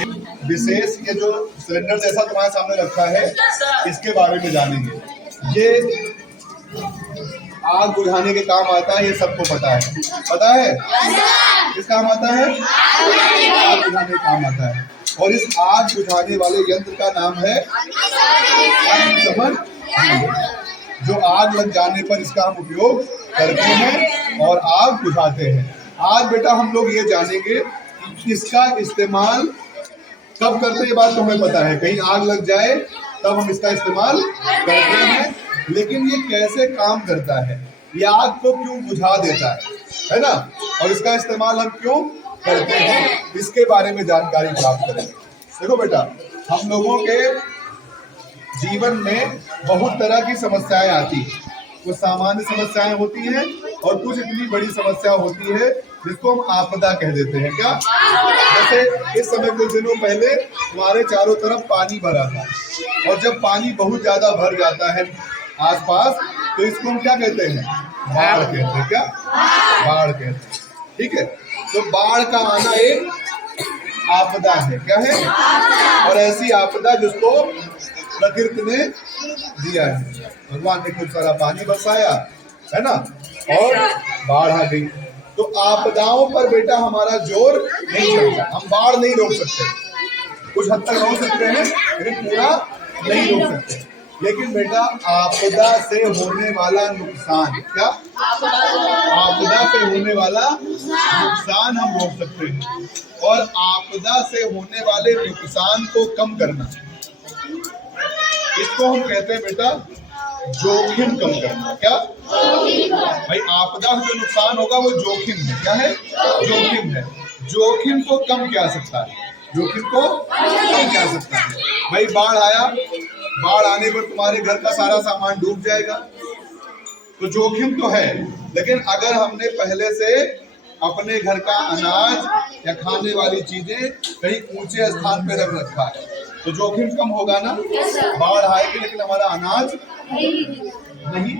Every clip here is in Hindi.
विशेष ये जो सिलेंडर जैसा तुम्हारे सामने रखा है इसके बारे में जानेंगे। ये आग बुझाने के काम आता है, ये सबको पता है। पता है किस काम आता है? आग बुझाने के काम आता है। और इस आग बुझाने वाले यंत्र का नाम है अग्निशमन, जो आग लग जाने पर इसका हम उपयोग करते हैं और आग बुझाते हैं। आज बेटा हम लोग ये जानेंगे इसका इस्तेमाल कब करते हैं। ये बात तुम्हें पता है, कहीं आग लग जाए तब हम इसका इस्तेमाल करते हैं, लेकिन ये कैसे काम करता है, ये आग को क्यों बुझा देता है ना, और इसका इस्तेमाल हम क्यों करते हैं, इसके बारे में जानकारी प्राप्त करेंगे। देखो बेटा, हम लोगों के जीवन में बहुत तरह की समस्याएं आती हैं। कुछ सामान्य समस्याएं होती हैं और कुछ इतनी बड़ी समस्या होती है जिसको हम आपदा कह देते हैं। क्या? जैसे इस समय कुछ दिनों पहले हमारे चारों तरफ पानी भरा था, और जब पानी बहुत ज्यादा भर जाता है आसपास, तो इसको हम क्या कहते हैं? बाढ़ कहते हैं। क्या? बाढ़ कहते हैं। ठीक है, तो बाढ़ का आना एक आपदा है। क्या है? और ऐसी आपदा जिसको प्रकृति ने दिया है, भगवान ने खूब सारा पानी बरसाया है ना, और बाढ़ आ गई। तो आपदाओं पर बेटा हमारा जोर नहीं चलता। हम बाढ़ नहीं रोक सकते, कुछ हद तक रोक सकते हैं लेकिन पूरा नहीं रोक सकते। लेकिन बेटा आपदा से होने वाला नुकसान, क्या? आपदा से होने वाला नुकसान हम रोक सकते हैं, और आपदा से होने वाले नुकसान को कम करना, इसको हम कहते हैं बेटा जोखिम कम करना। क्या भाई? आपदा से जो नुकसान होगा वो जोखिम है। क्या है? जोखिम है। जोखिम को कम किया जा सकता है, जोखिम को कम किया जा सकता है। भाई बाढ़ आया, बाढ़ आने पर तुम्हारे घर का सारा सामान डूब जाएगा, तो जोखिम तो है, लेकिन अगर हमने पहले से अपने घर का अनाज या खाने वाली चीजें कहीं ऊंचे स्थान पे रख रखा है तो जोखिम कम होगा ना। बाढ़ आएगी लेकिन हमारा अनाज नहीं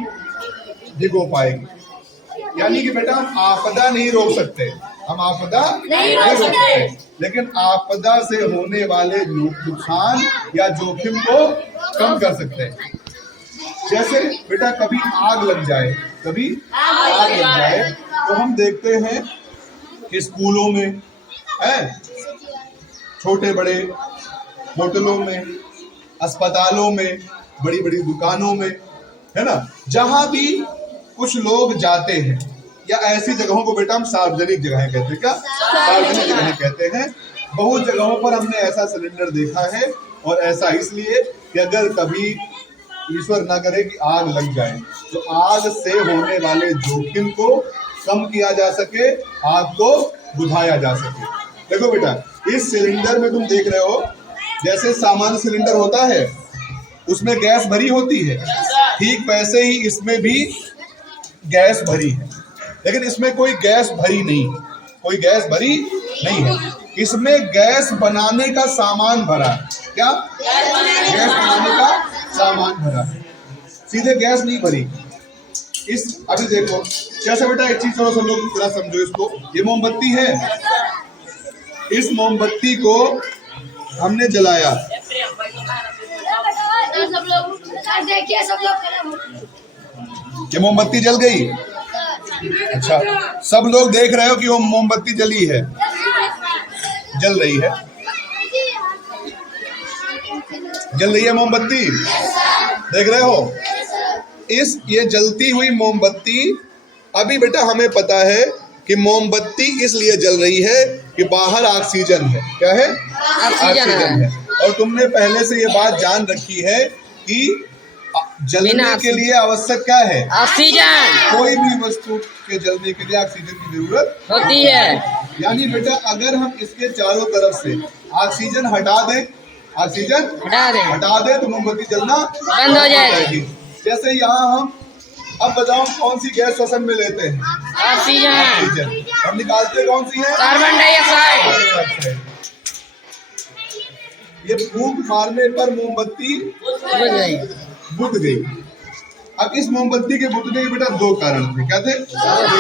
भिगो पाएगी। यानी कि बेटा हम आपदा नहीं रोक सकते, हम आपदा नहीं रोक सकते, लेकिन आपदा से होने वाले नुकसान या जोखिम को कम कर सकते हैं। जैसे बेटा कभी आग लग जाए, कभी आग लग जाए तो हम देखते हैं कि स्कूलों में है, छोटे बड़े होटलों में, अस्पतालों में, बड़ी बड़ी दुकानों में, है ना, जहां भी कुछ लोग जाते हैं, या ऐसी जगहों को बेटा हम सार्वजनिक जगहें कहते हैं। क्या? सार्वजनिक जगहें कहते हैं। बहुत जगहों पर हमने ऐसा सिलेंडर देखा है, और ऐसा इसलिए कि अगर कभी ईश्वर ना करे कि आग लग जाए तो आग से होने वाले जोखिम को कम किया जा सके, आग को बुझाया जा सके। देखो बेटा, इस सिलेंडर में तुम देख रहे हो, जैसे सामान्य सिलेंडर होता है उसमें गैस भरी होती है, ठीक वैसे ही इसमें भी गैस भरी है, लेकिन इसमें कोई गैस भरी नहीं, कोई गैस भरी नहीं है। इसमें गैस बनाने का सामान भरा। क्या? गैस बनाने का सामान भरा, सीधे गैस नहीं भरी। इस अभी देखो कैसे बेटा, एक चीज थोड़ा सा लोग पूरा समझो इसको। ये मोमबत्ती है, इस मोमबत्ती को हमने जलाया, ये मोमबत्ती जल गई। अच्छा, सब लोग देख रहे हो कि वो मोमबत्ती जली है, जल रही है, जल रही है मोमबत्ती, देख रहे हो। ये जलती हुई मोमबत्ती, अभी बेटा हमें पता है कि मोमबत्ती इसलिए जल रही है कि बाहर ऑक्सीजन है। क्या है? ऑक्सीजन है। और तुमने पहले से ये बात जान रखी है कि जलने के लिए आवश्यक क्या है? ऑक्सीजन। कोई भी वस्तु के जलने के लिए ऑक्सीजन की जरूरत होती है। यानी बेटा अगर हम इसके चारों तरफ से ऑक्सीजन हटा दें, ऑक्सीजन हटा दें तो मोमबत्ती जलना बंद हो जाएगी। जैसे यहाँ हम अब बताओ कौन सी गैस श्वसन में लेते हैं? ऑक्सीजन। हम निकालते कौन सी है? Carbon dioxide. ये फूंक मारने पर मोमबत्ती बुझ गई। अब इस मोमबत्ती के बुझने के बेटा दो कारण थे। क्या थे? दो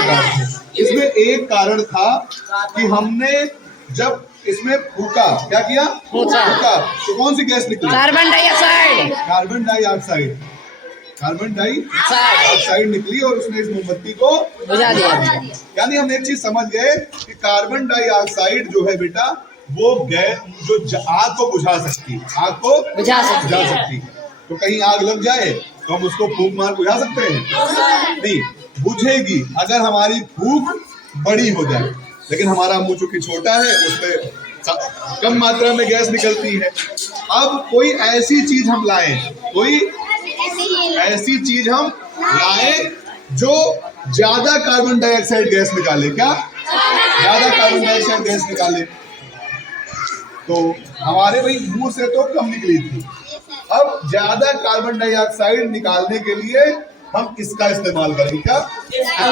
कारण थे। इसमें एक कारण था कि हमने जब इसमें फूका, क्या किया? फूका। तो कौन सी गैस निकली? Carbon dioxide. Carbon dioxide. Carbon dioxide निकली और उसने इस मोमबत्ती को बुझा दिया। यानी हम एक चीज समझ गए कि कार्बन डाइऑक्साइड जो है बेटा वो गैस जो आग को बुझा सकती है, आग को बुझा सकती है। तो कहीं आग लग जाए तो हम उसको फूंक मार बुझा सकते हैं? नहीं, बुझेगी अगर हमारी फूंक बड़ी हो जाए, लेकिन हमारा मुंह चूंकि छोटा है उसमें कम मात्रा में गैस निकलती है। अब कोई ऐसी चीज हम लाएं, कोई ऐसी चीज हम लाएं जो ज्यादा कार्बन डाइऑक्साइड गैस निकाले। क्या? ज्यादा कार्बन डाइऑक्साइड गैस निकाले। तो हमारे भाई मुंह से तो कम निकली थी, अब ज्यादा कार्बन डाइऑक्साइड निकालने के लिए हम इसका इस्तेमाल करेंगे। क्या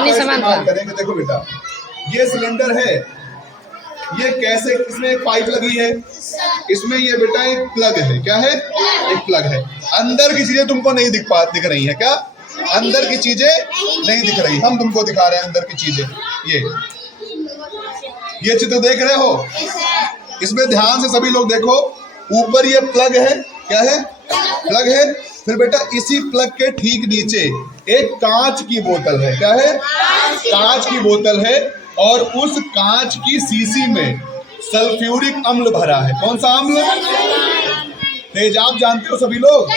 इस्तेमाल करेंगे? देखो बेटा, ये सिलेंडर है, ये कैसे, इसमें एक पाइप लगी है, इसमें ये बेटा एक प्लग है। क्या है? एक प्लग है। अंदर की चीजें तुमको नहीं दिख रही है। क्या अंदर की चीजें नहीं दिख रही? हम तुमको दिखा रहे हैं अंदर की चीजें। ये चित्र देख रहे हो? इसमें ध्यान से सभी लोग देखो, ऊपर ये प्लग है। क्या है? प्लग है। फिर बेटा इसी प्लग के ठीक नीचे एक कांच की बोतल है। क्या है? कांच की बोतल है और उस कांच की शीशी में सल्फ्यूरिक अम्ल भरा है। कौन सा अम्ल? तेजाब जानते हो सभी लोग?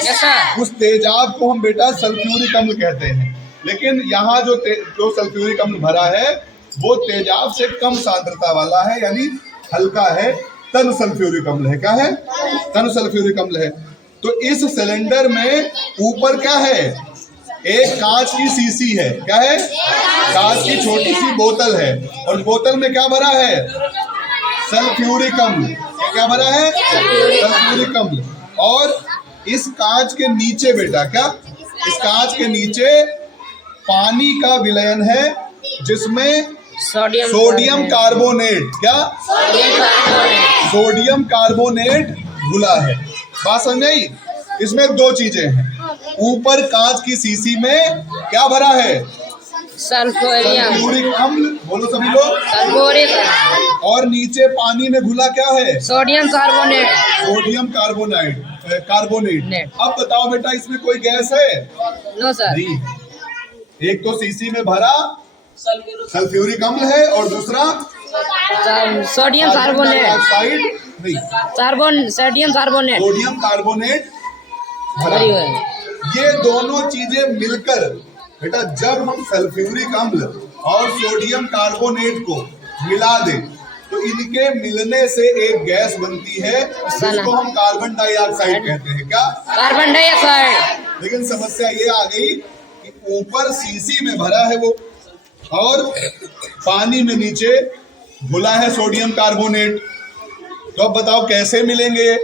उस तेजाब को हम बेटा सल्फ्यूरिक अम्ल कहते हैं। लेकिन यहाँ जो सल्फ्यूरिक अम्ल भरा है वो तेजाब से कम सांद्रता वाला है, यानी हल्का है, तन सल्फ्यूरिक अम्ल है। क्या है? तन सल्फ्यूरिक अम्ल है। तो इस सिलेंडर में ऊपर क्या है? एक कांच की शीशी है। क्या है? कांच की छोटी सी बोतल है और बोतल में क्या भरा है? सल्फ्यूरिक अम्ल। क्या भरा है? सल्फ्यूरिक अम्ल। और इस कांच के नीचे बेटा, क्या इस कांच के नीचे पानी का विलयन है जिसमें सोडियम कार्बोनेट, क्या सोडियम कार्बोनेट घुला है। बात समझ आई? इसमें दो चीजें हैं, ऊपर कांच की शीशी में क्या भरा है? सल्फ्यूरिक अम्ल। बोलो सभी लोग, सल्फ्यूरिक। और नीचे पानी में घुला क्या है? Sodium carbonate. Sodium carbonate. अब बताओ बेटा इसमें कोई गैस है? No sir. नहीं। एक तो शीशी में भरा सल्फ्यूरिक अम्ल है और दूसरा सोडियम कार्बोनेट। सोडियम कार्बोनेट भरा। ये दोनों चीजें मिलकर बेटा जब हम सल्फ्यूरिक अम्ल और सोडियम कार्बोनेट को मिला दें तो इनके मिलने से एक गैस बनती है जिसको हम कार्बन डाइऑक्साइड कहते हैं। क्या? Carbon dioxide. लेकिन समस्या ये आ गई कि ऊपर शीशी में भरा है वो और पानी में नीचे घुला है सोडियम कार्बोनेट। तो अब बताओ कैसे मिलेंगे?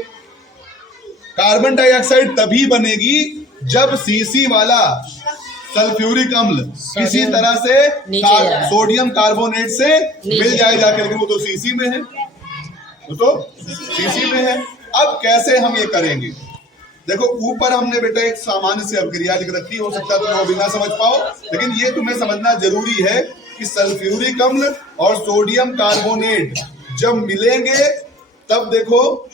कार्बन डाइऑक्साइड तभी बनेगी जब शीशी वाला सल्फ्यूरिक अम्ल किसी तरह से सोडियम कार्बोनेट से मिल जाए जाके, लेकिन वो तो शीशी में है, शीशी में है। अब कैसे हम ये करेंगे? देखो ऊपर हमने बेटा एक सामान्य सी अभिक्रिया लिख रखी, हो सकता है तुम वो भी ना समझ पाओ, लेकिन ये तुम्हें समझना जरूरी है कि सल्फ्यूरिक अम्ल और सोडियम कार्बोनेट जब मिलेंगे तब देखो,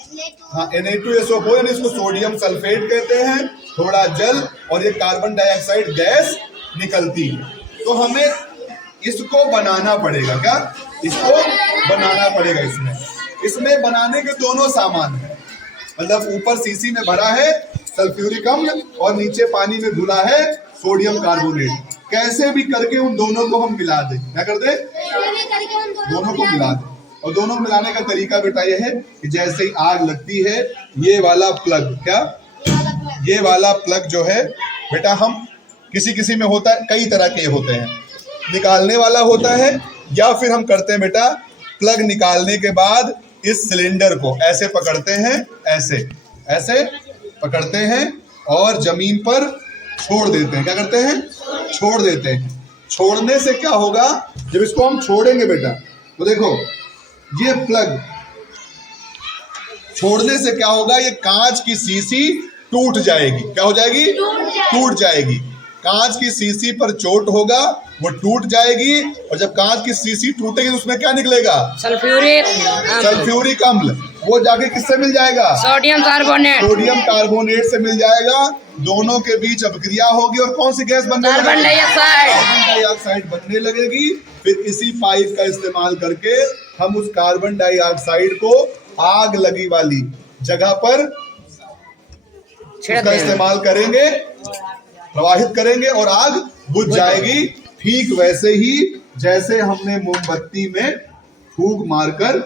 हाँ Na2SO4 यानी इसको सोडियम सल्फेट कहते हैं, थोड़ा जल और ये कार्बन डाइऑक्साइड गैस निकलती है। तो हमें इसको बनाना पड़ेगा। क्या? इसको बनाना पड़ेगा। इसमें बनाने के दोनों सामान है, मतलब ऊपर शीशी में भरा है सल्फ्यूरिक अम्ल और नीचे पानी में घुला है सोडियम कार्बोनेट। कैसे भी करके उन दोनों को हम मिला दें। क्या कर दें? दोनों को मिला दें। और दोनों मिलाने का तरीका बेटा ये है कि जैसे ही आग लगती है ये वाला प्लग, क्या ये वाला प्लग जो है बेटा, हम किसी में होता है, कई तरह के होते हैं, निकालने वाला होता है, या फिर हम करते हैं बेटा प्लग निकालने के बाद इस सिलेंडर को ऐसे पकड़ते हैं, ऐसे पकड़ते हैं और जमीन पर छोड़ देते हैं। क्या करते हैं? छोड़ देते हैं। छोड़ने से क्या होगा? जब इसको हम छोड़ेंगे बेटा तो देखो ये प्लग छोड़ने से क्या होगा? ये कांच की शीशी टूट जाएगी। क्या हो जाएगी? टूट जाएगी। कांच की शीशी पर चोट होगा वो टूट जाएगी, और जब कांच की शीशी टूटेगी तो उसमें क्या निकलेगा? सल्फ्यूरिक सल्फ्यूरिक अम्ल। वो जाके किससे मिल जाएगा? सोडियम कार्बोनेट, सोडियम कार्बोनेट से मिल जाएगा। दोनों के बीच अभिक्रिया होगी और कौन सी गैस बनने कार्बन लगेगी? डाइऑक्साइड। कार्बन डाइऑक्साइड बनने लगेगी। फिर इसी पाइप का इस्तेमाल करके हम उस कार्बन डाइऑक्साइड को आग लगी वाली जगह पर उसका इस्तेमाल करेंगे, प्रवाहित करेंगे और आग बुझ जाएगी। ठीक वैसे ही जैसे हमने मोमबत्ती में फूंक मारकर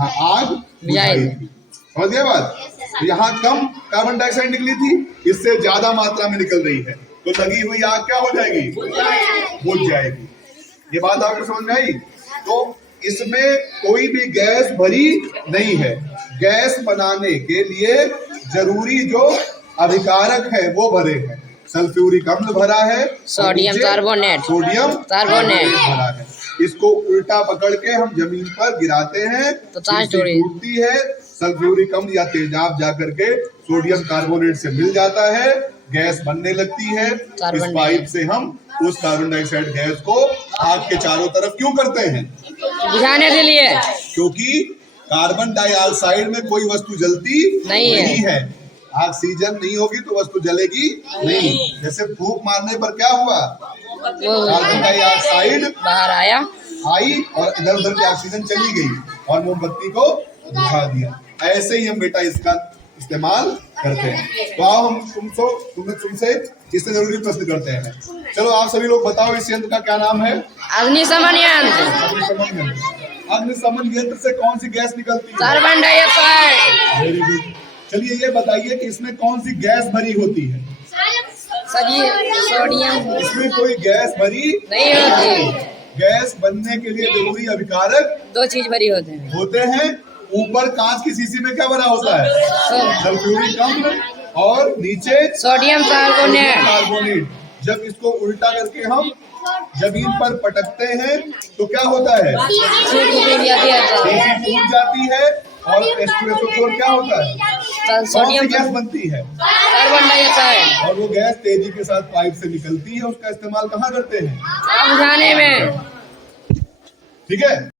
आग बुझाई थी। समझ गए बात? तो यहाँ कम कार्बन डाइऑक्साइड निकली थी, इससे ज्यादा मात्रा में निकल रही है, तो लगी हुई आग क्या हो जाएगी? बुझ जाएगी। ये बात आपको समझ में आई? तो इसमें कोई भी गैस भरी नहीं है। गैस बनाने के लिए जरूरी जो अभिकारक है वो भरे हैं। सल्फ्यूरिक अम्ल भरा है, सोडियम कार्बोनेट, सोडियम कार्बोनेट भरा है। इसको उल्टा पकड़ के हम जमीन पर गिराते हैं तो टूटती है। सल्फ्यूरिक अम्ल या तेजाब जाकर के सोडियम कार्बोनेट से मिल जाता है, गैस बनने लगती है। इस पाइप से हम उस कार्बन डाइऑक्साइड गैस को आग के चारों तरफ क्यों करते हैं? बुझाने के लिए। क्योंकि कार्बन डाइऑक्साइड में कोई वस्तु जलती नहीं है। ऑक्सीजन नहीं होगी तो वस्तु जलेगी नहीं। जैसे फूंक मारने पर क्या हुआ? कार्बन डाइऑक्साइड बाहर आई और इधर उधर की ऑक्सीजन चली गई और मोमबत्ती को बुझा दिया। ऐसे ही हम बेटा इसका इस्तेमाल करते हैं। तो आओ हम तुमसे इससे जरूरी प्रश्न करते हैं। चलो आप सभी लोग बताओ, इस यंत्र का क्या नाम है? अग्निशमन यंत्र। अग्निशमन यंत्र। अग्निशमन यंत्र से कौन सी गैस निकलती है? Carbon dioxide. Very good. चलिए ये बताइए कि इसमें कौन सी गैस भरी होती है? सोडियम। इसमें कोई गैस भरी नहीं होती। गैस बनने के लिए जरूरी अभिकारक दो चीज भरी होते हैं। ऊपर कांच की शीशी में क्या भरा होता है? सल्फ्यूरिक अम्ल, और नीचे सोडियम कार्बोनेट। जब इसको उल्टा करके हम जमीन पर पटकते हैं तो क्या होता है? शीशी टूट जाती है और H2SO4 क्या होता है? सोडियम गैस बनती है, कार्बन डाइऑक्साइड। और वो गैस तेजी के साथ पाइप से निकलती है। उसका इस्तेमाल कहाँ करते हैं? बुझाने में। ठीक है।